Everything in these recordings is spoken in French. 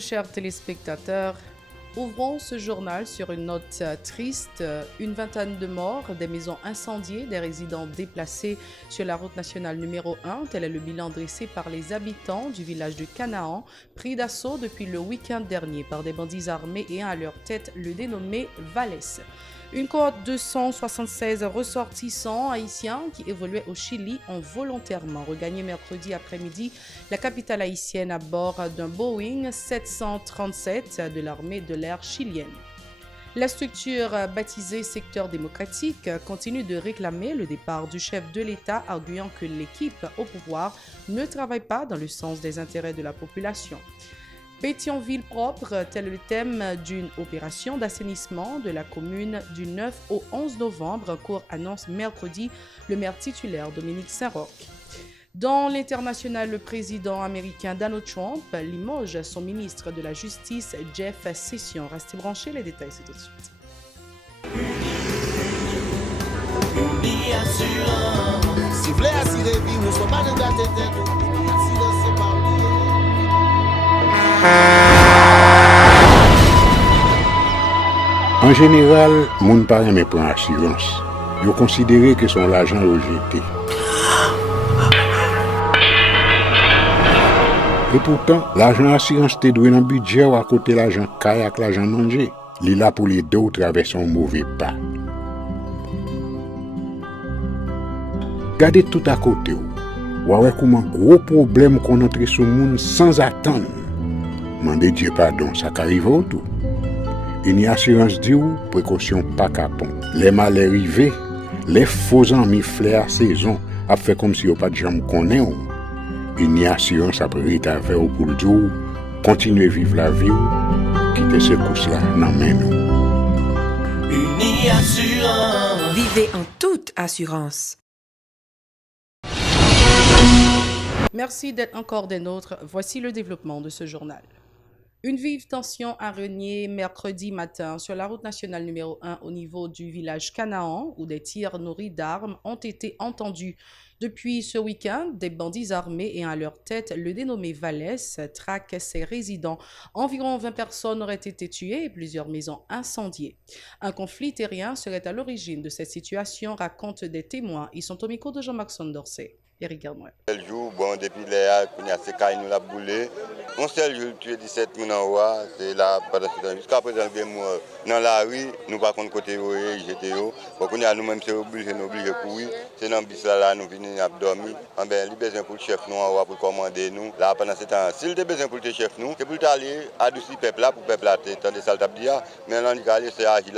chers téléspectateurs. Ouvrons ce journal sur une note triste. Une vingtaine de morts, des maisons incendiées, des résidents déplacés sur la route nationale numéro 1. Tel est le bilan dressé par les habitants du village de Canaan, pris d'assaut depuis le week-end dernier par des bandits armés ayant à leur tête le dénommé Valès. Une cohorte de 176 ressortissants haïtiens qui évoluaient au Chili ont volontairement regagné mercredi après-midi la capitale haïtienne à bord d'un Boeing 737 de l'armée de l'air chilienne. La structure baptisée Secteur démocratique continue de réclamer le départ du chef de l'État, arguant que l'équipe au pouvoir ne travaille pas dans le sens des intérêts de la population. Pétionville propre, tel est le thème d'une opération d'assainissement de la commune du 9 au 11 novembre, cours annonce mercredi le maire titulaire Dominique Saint-Roch. Dans l'international, le président américain Donald Trump limoge son ministre de la Justice Jeff Sessions. Restez branchés, les détails c'est tout de suite. En général, moun pa reme pran assurance. Yo considéré que son l'argent rejeté. Et pourtant, l'argent assurance te doué dans budget ou à côté l'argent caille avec l'argent mangé. Li là pour les deux ou traverser un mauvais pas. Gardez tout à côté ou. Ouais comment gros problème qu'on entre sur moun sans attendre. Mandez Dieu pardon, ça qu'arrive au tout. Une assurance dit ou précaution pas capon. Les malheurs arrivés, les faux amis flair à saison a fait comme si on pas de jambe connaît ou. Une assurance après rétaver ou pour le dire continuer vivre la vie ou quitter ce course là nan men nous. Uni Assurance. Vivez en toute assurance. Merci d'être encore des nôtres. Voici le développement de ce journal. Une vive tension a régné mercredi matin sur la route nationale numéro 1 au niveau du village Canaan, où des tirs nourris d'armes ont été entendus. Depuis ce week-end, des bandits armés ayant à leur tête le dénommé Valès traquent ses résidents. Environ 20 personnes auraient été tuées et plusieurs maisons incendiées. Un conflit terrien serait à l'origine de cette situation, racontent des témoins. Ils sont au micro de Jean-Marc Sondorcet. Eric Garnois. Le jour, bon, depuis les qu'on y a ces cailles, nous l'a boulé. On seul jour, tué 17 personnes en haut, c'est là, jusqu'à présent, dans la rue, nous pas contre côté j'étais là. Donc, on a nous-mêmes, c'est obligé de courir. C'est dans le bus là, nous venons à dormir. Il y a besoin pour le chef nous en haut pour commander nous. Là, pendant ce temps, s'il y a besoin pour le chef nous, c'est pour aller adoucir le peuple là, pour le peuple là, tant de salles d'abdia. Mais là, on c'est agir.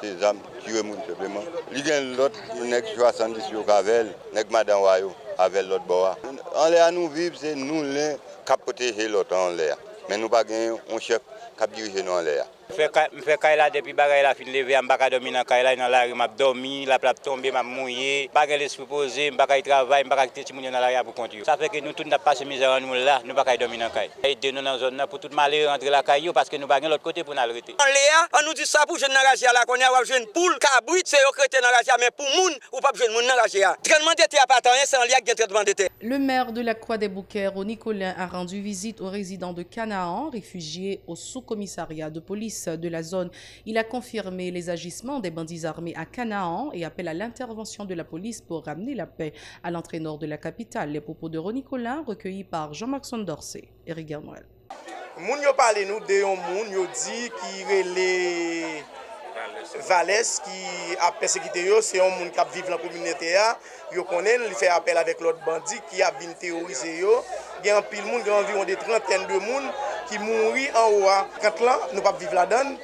C'est des âmes qui remontent simplement. Il y a l'autre, il y a 70 sur Cavel, il y a Madame Wayo. Avec l'autre bois. En l'air, nous vivons, c'est nous qui protéger l'autre en l'air. Mais nous n'avons pas un chef qui dirige nous en l'air. Je fais Kaila depuis que la fin levé, je ne dormir dans Kaila dans la rue, je dormi, la plate tombée, je mouillé, je n'ai l'esprit posé, je n'ai travailler, je n'ai quitter dans la rue pour continuer. Ça fait que nous tous n'a pas misère en nous là, nous pas dormir dans Kaila. Aider nous dans la zone pour tout malheur rentrer la Kaila parce que nous pas l'autre côté pour nous arrêter. En l'air, on nous dit ça pour jeune nagasia là qu'on a jeune poule cabrit, c'est au crété nagasia mais pour moun ou pas jeune moun nagasia. Traitement de terre pas tant c'est en lien avec traitement de terre. Le maire de la Croix des Bouquets, Ronnie Collin, a rendu visite aux résidents de Canaan, réfugiés au sous-commissariat de police de la zone. Il a confirmé les agissements des bandits armés à Canaan et appelle à l'intervention de la police pour ramener la paix à l'entrée nord de la capitale. Les propos de Ronnie Collin recueillis par Jean-Marc Sondorcet. Eric Garnoel. Moun yo parle nous de yon moun yo dit qui relè Valès qui a persécuté yo, c'est un moun qui vit dans la communauté yo connaît, il fait appel avec l'autre bandit qui a vinn terroriser yo. Il y a un pile moun, il y a environ des trentaines de moun qui mourir en haut. Quand là, nous pas vivre là-dedans.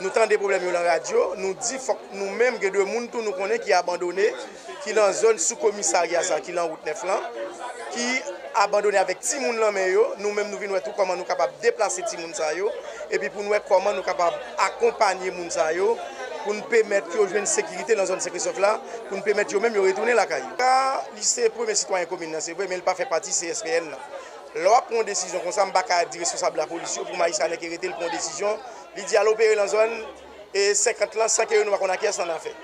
Nous avons des problèmes dans la radio, nous disons que nous-mêmes, que deux personnes nous connaissons qui abandonné, qui sont dans la zone sous-commissariat, qui est en route 9 qui abandonné avec petit monde là nous-mêmes nous venons tout comment nous capables de déplacer petit monde ça yo et puis pour nous comment nous capables accompagner monde ça yo pour nous permettre que jouer une sécurité dans zone sécurité là pour nous permettre eux même de retourner la caille. Lycée premier citoyen commune c'est vrai mais il pas fait partie CSPN là. Lorsqu'on prend une décision comme ça, je ne peux pas dire responsable de la police pour Maïssa qui a été prendre décision, il dit à l'opérer dans la zone et 50 ans sans que nous avons acquis en affaire.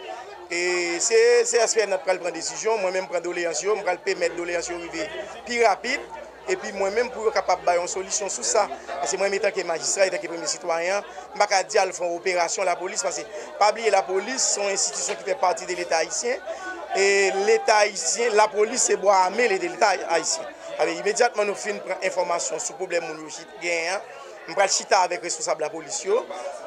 Et c'est CSPN qui prend décision, moi-même prendre doléance, je vais permettre doléance arriver plus rapide et puis moi-même pour capable de une solution sur ça. Parce que moi, en tant que magistrat, en tant que premier citoyen, je ne peux pas dire qu'ils font opération la police, parce que pas oublier la police, c'est une institution qui fait partie de l'État haïtien. Et l'État haïtien, la police, c'est bois armé de l'État haïtien. Alors, immédiatement, nous faisons une information sur le problème que nous avons. Nous allons chiter avec le responsable de la police.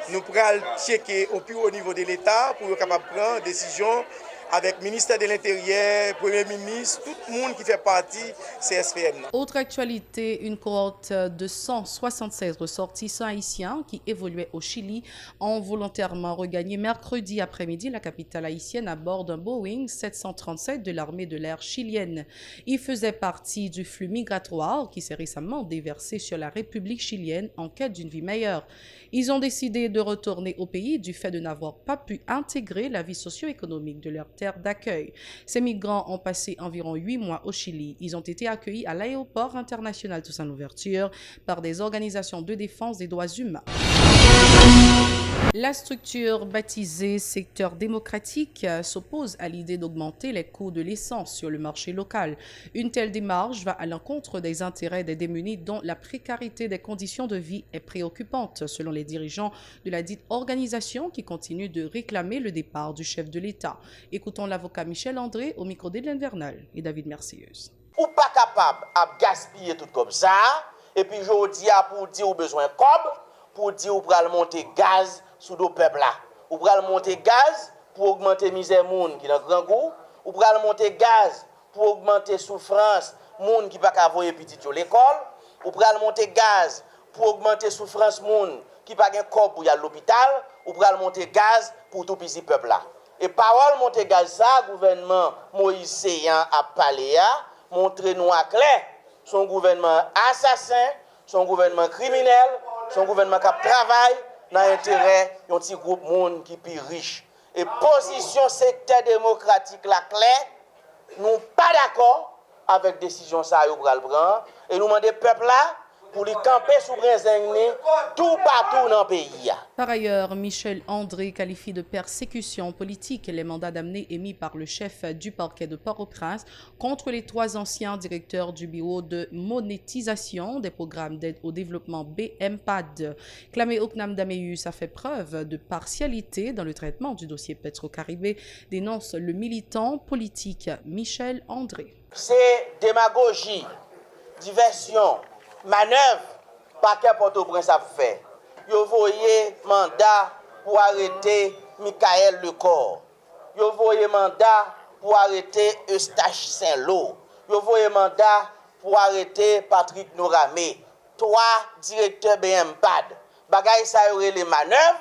Nous allons checker au plus haut niveau de l'État pour être capable de prendre une décision avec le ministère de l'Intérieur, le Premier ministre, tout le monde qui fait partie CSPM. Autre actualité, une cohorte de 176 ressortissants haïtiens qui évoluaient au Chili ont volontairement regagné mercredi après-midi la capitale haïtienne à bord d'un Boeing 737 de l'armée de l'air chilienne. Ils faisaient partie du flux migratoire qui s'est récemment déversé sur la République chilienne en quête d'une vie meilleure. Ils ont décidé de retourner au pays du fait de n'avoir pas pu intégrer la vie socio-économique de leur terre d'accueil. Ces migrants ont passé environ 8 mois au Chili. Ils ont été accueillis à l'aéroport international Toussaint Louverture par des organisations de défense des droits humains. La structure baptisée secteur démocratique s'oppose à l'idée d'augmenter les coûts de l'essence sur le marché local. Une telle démarche va à l'encontre des intérêts des démunis dont la précarité des conditions de vie est préoccupante, selon les dirigeants de la dite organisation qui continue de réclamer le départ du chef de l'État. Écoutons l'avocat Michel André au micro d'Hélène Vernal et David Mercieuse. Ou pas capable de gaspiller tout comme ça, et puis je dis pour dire au besoin comme, pour dire ou pral monter gaz sous le peuple là. Ou pral monter gaz pour augmenter misère monde qui dans grand goût, ou pral monter gaz pour augmenter souffrance monde qui pas ka voyer petit à l'école, ou pral monter gaz pour augmenter souffrance monde qui pas gen corps pour y aller à l'hôpital, ou pral monter gaz pour tout petit peuple là. Et parole monter gaz ça gouvernement Moïse Seyan a parlé a montrer nous à clair son gouvernement assassin, son gouvernement criminel, son gouvernement qui travaille dans l'intérêt d'un petit groupe monde qui est plus riche. Et position secteur démocratique la claire, nous pas d'accord avec décision ça yo pral prendre et nous demander peuple là pour les camper sous Brézengné tout partout dans le pays. Par ailleurs, Michel André qualifie de persécution politique les mandats d'amener émis par le chef du parquet de Port-au-Prince contre les 3 anciens directeurs du bureau de monétisation des programmes d'aide au développement BMPAD. Clamé Oknam Dameus a fait preuve de partialité dans le traitement du dossier Petro-Caribé, dénonce le militant politique Michel André. C'est démagogie, diversion, manœuvre, paquet Port-au-Prince a fait. Yo voyez mandat pour arrêter Michael Lecor. Yo voyez mandat pour arrêter Eustache Saint-Lô. Yo voyez mandat pour arrêter Patrick Noramé. 3 directeurs BMPAD. Bagay sa yore les manœuvres,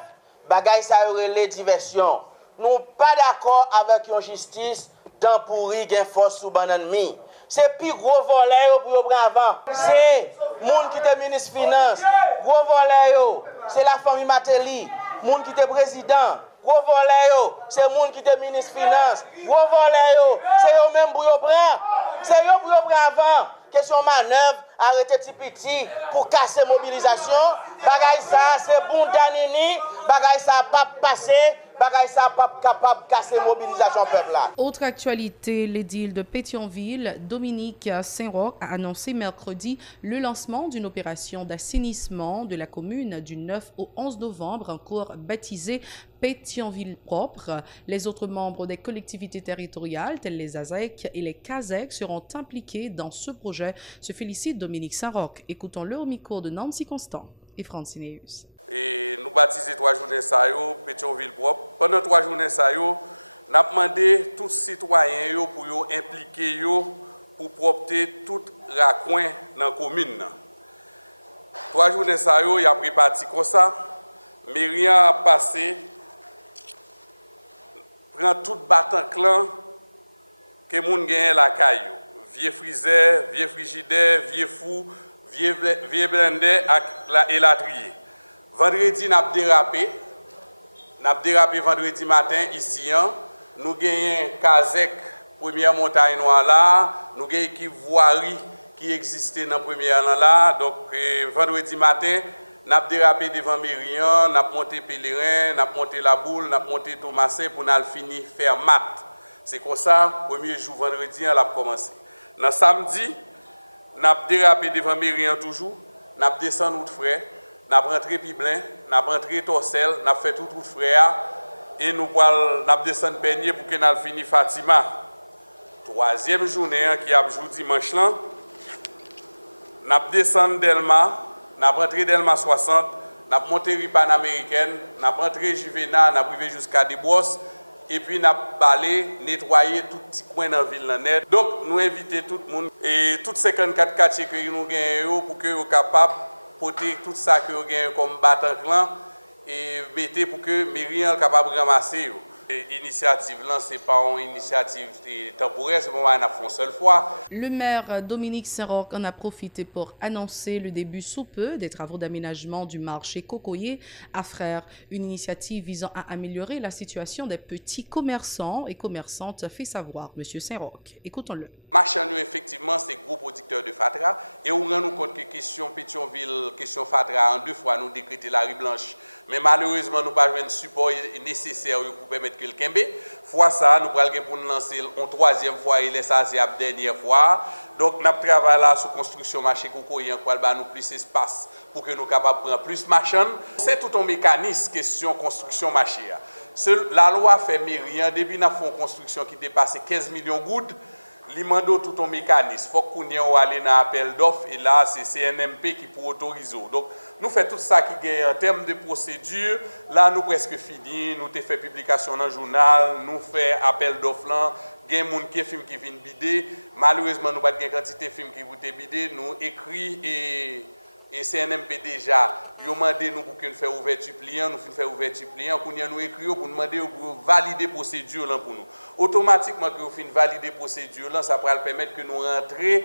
bagay sa yore les diversions. Nous pas d'accord avec une justice dans pourri gen force sous banane mi. C'est plus gros volet pour prendre avant. C'est monde qui était ministre finance, gros volet c'est la famille Matéli, monde qui était président, gros volet c'est monde qui était ministre finance, gros volet c'est eux même pour prendre. C'est eux pour prendre avant. Question manœuvre, arrêter petit pour casser mobilisation. Bagay ça c'est bon danini, bagay ça pas passer. Bagay ça pas capable de casser mobilisation peuple là. Autre actualité, l'édile de Pétionville, Dominique Saint-Roch, a annoncé mercredi le lancement d'une opération d'assainissement de la commune du 9 au 11 novembre, un cours baptisé Pétionville propre. Les autres membres des collectivités territoriales, telles les ASEC et les CASEC, seront impliqués dans ce projet, se félicite Dominique Saint-Roch. Écoutons-le au micro de Nancy Constant et Francine Eus. Et nous baptisons 3 journées ça yo Pétionville propre. Pendant 3 journées ça yo, n'a demandé tous citoyens yo pour yo impliquer yo pour propter tout raccoin dans commune. 3 journées ça yo, y a pris parti comme ça. Mais rien a passé. Prend tout battant clan que moun gagne la caillou. Vieux freezer, vieux frigidaire, vieux fou, vieux blender et la trier. Vendredi, nous avons dérapé. Nous avons dérapé vendredi matin ici. Nous avons Kazek, première montagne noire là. Nous avons équipe voirie qui existait dans la première là. Donc, vendredi matin, nous avons dérapé devant Mérian, nous avons monté Pèlerin, nous avons monté La Boule, nous avons monté Thomasin pour nous finir faire mat. C'est comme ça, premier jour vendredi, on a commencé. Dans samedi, n'a dérapé devant Mérian toujours, n'a descendu route frais, n'a rentré Piblin, n'a rentré Torsel, n'a fait tout route frais et nous n'a descendu Peigné pour que nous fini Fatima. Troisième journée qui a joué dimanche là, n'a descendu Delma, n'a rentré Delma 60, n'a monté Ripane américaine, n'a rentré Juvena, n'a privé jusqu'à Desbrosses. Et puis, nous avons balé, nettoyé tout petit coin dans la ville net. Donc, nous invitons tout le monde et toutes 54 quartiers que nous gagnons pour que nous soyons capables de porter tout ça que nous gagnons comme battant clan et mettre pour que Mérian soit capable de ramasser. L'initiative là, ce n'est pas une initiative temporaire, c'est pour une seule fois. Le maire Dominique Saint-Roch en a profité pour annoncer le début sous peu des travaux d'aménagement du marché Cocoyer à Frères, une initiative visant à améliorer la situation des petits commerçants et commerçantes, fait savoir M. Saint-Roch. Écoutons-le. Marchand, effectivement, c'est gros producteur de Fatra. Et on rend nous compte que question Pétionville, question Fatra, en 2 fois, nous décréter la rue blanche. Mais malheureusement, nous n'avons pas de support nécessaire pour permettre que le Kembe. Fois ça, nous allons pour nous lancer une 3e fois et ça, c'est la dernière fois. Donc, nous travaillons là sur la construction marché Cocoyer, en quoi nous plus d'espace pour que nous soyons capables de prendre plus marchand. C'est tout un mécanisme, question construction marché. La loi fait rien. Depuis nous avons une construction qui dépasse 15 millions de gouttes. L'imando tout un mécanisme. Il faut qu'on y aille dans l'appel d'offres et là, c'est CNMP qui peut autoriser. Donc, nous faisons tout ça qui gagne en termes de procédure. Là, nous presque fini. Nous avons fait publication dans le journal. Nous faisons appel d'offres là. Il y a des gens qui film qui viennent bider. Malheureusement, nous n'avons pas de quantité de films qui vont bider. Nous écrivons et CNMP déjà, ils ont demandé nous pour que nous fassions ouverture pliant, nous faisons ouverture pliant, pour nous écrire pour demander pour valider la procédure là pour nous. Automatiquement que nous faisons valider la procédure là, ça pourra permettre que nous rentrions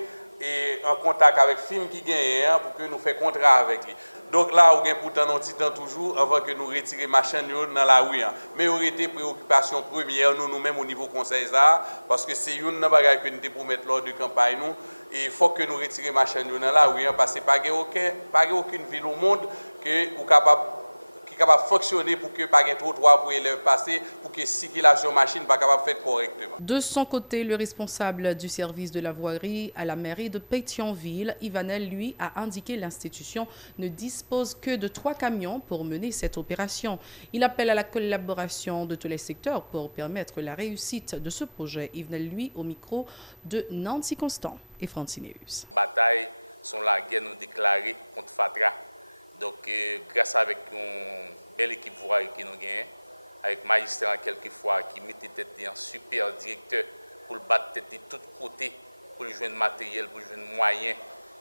en contact avec le film qui gagne pour que nous fassions contrat avec lui. Donc là, on a pourtant un petit temps toujours avant que nous retirions machin dans la rue. Mais on était préoccupation première nous-mêmes au niveau conseil ça, parce que c'est une bagage que nous devons mettre lors de campagne nous. Et il faut que nous retirions machin dans la rue parce que pas aucune ville au monde qui est capable de fonctionner pour que pas de trottoir pour élèves passer, pour que la circulation machine pas capable de faire correctement. De son côté, le responsable du service de la voirie à la mairie de Pétionville, Ivanel, lui, a indiqué que l'institution ne dispose que de 3 camions pour mener cette opération. Il appelle à la collaboration de tous les secteurs pour permettre la réussite de ce projet. Ivanel, lui, au micro de Nancy Constant et Francineus. Bataille sont la guerre nous déclarée contre Fatra. Donc, grâce à une belle équipe voirie qui nous gagne, avec magistrat quelquefois qui mettait tête un super directeur pour le battre tête de tous côtés, pour le joindre matériel, pour le joindre moyen,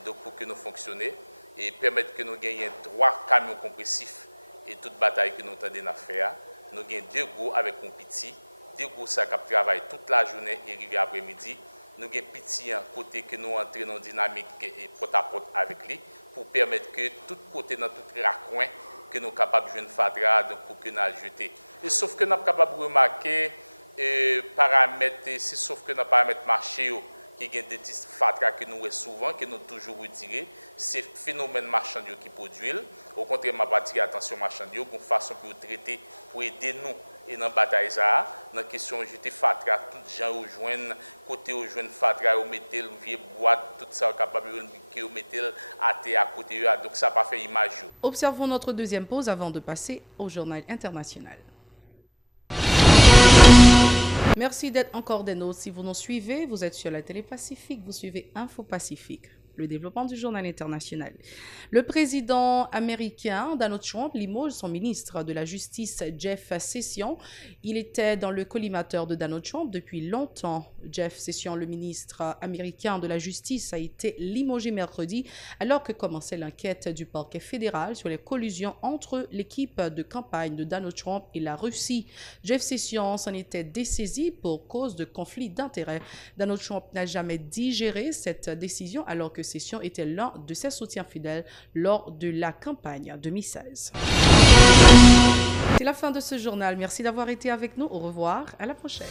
donc pour que nous fonctionnions et permettre que nous gagnions 3 camions compressifs et toute bataille que nous tendons à faire. Nous gagnons 2 gros avec un petit, 2 gros ça qui travaillent toute la journée et arrivent après-midi. Nous avons un petit côté que nous entrons dans une dynamique et porte-à-porte avec lui pour permettre que tout côté, dans tout raccoin, que nous sommes capables de jouer une fatra pour que nous jeter. Et sauf que nous sommes capables de remarquer paramètres, sauf que nous paramètres marché qui ont des fatra que nous avons souvent, que nous avons toujours retirés, c'est le phénomène marchand qui produit. Au contraire, je vais attirer l'attention marchand, une façon pour traiter, pour aider nous. Et dans la bataille, dans la question de jeter fatra, tout les gens rejoignent, côté rejoignent fatra, ils mettent le vieux boîte, tout ça capable de mettre à terre à côté, donc ça n'a pas fait image. Observons notre deuxième pause avant de passer au journal international. Merci d'être encore des nôtres. Si vous nous suivez, vous êtes sur la télé Pacifique, vous suivez Info Pacifique. Le développement du journal international. Le président américain Donald Trump limoge son ministre de la Justice Jeff Sessions. Il était dans le collimateur de Donald Trump depuis longtemps. Jeff Sessions, le ministre américain de la Justice, a été limogé mercredi alors que commençait l'enquête du parquet fédéral sur les collusions entre l'équipe de campagne de Donald Trump et la Russie. Jeff Sessions s'en était dessaisi pour cause de conflit d'intérêts. Donald Trump n'a jamais digéré cette décision alors que Sessions était l'un de ses soutiens fidèles lors de la campagne 2016. C'est la fin de ce journal. Merci d'avoir été avec nous. Au revoir. À la prochaine.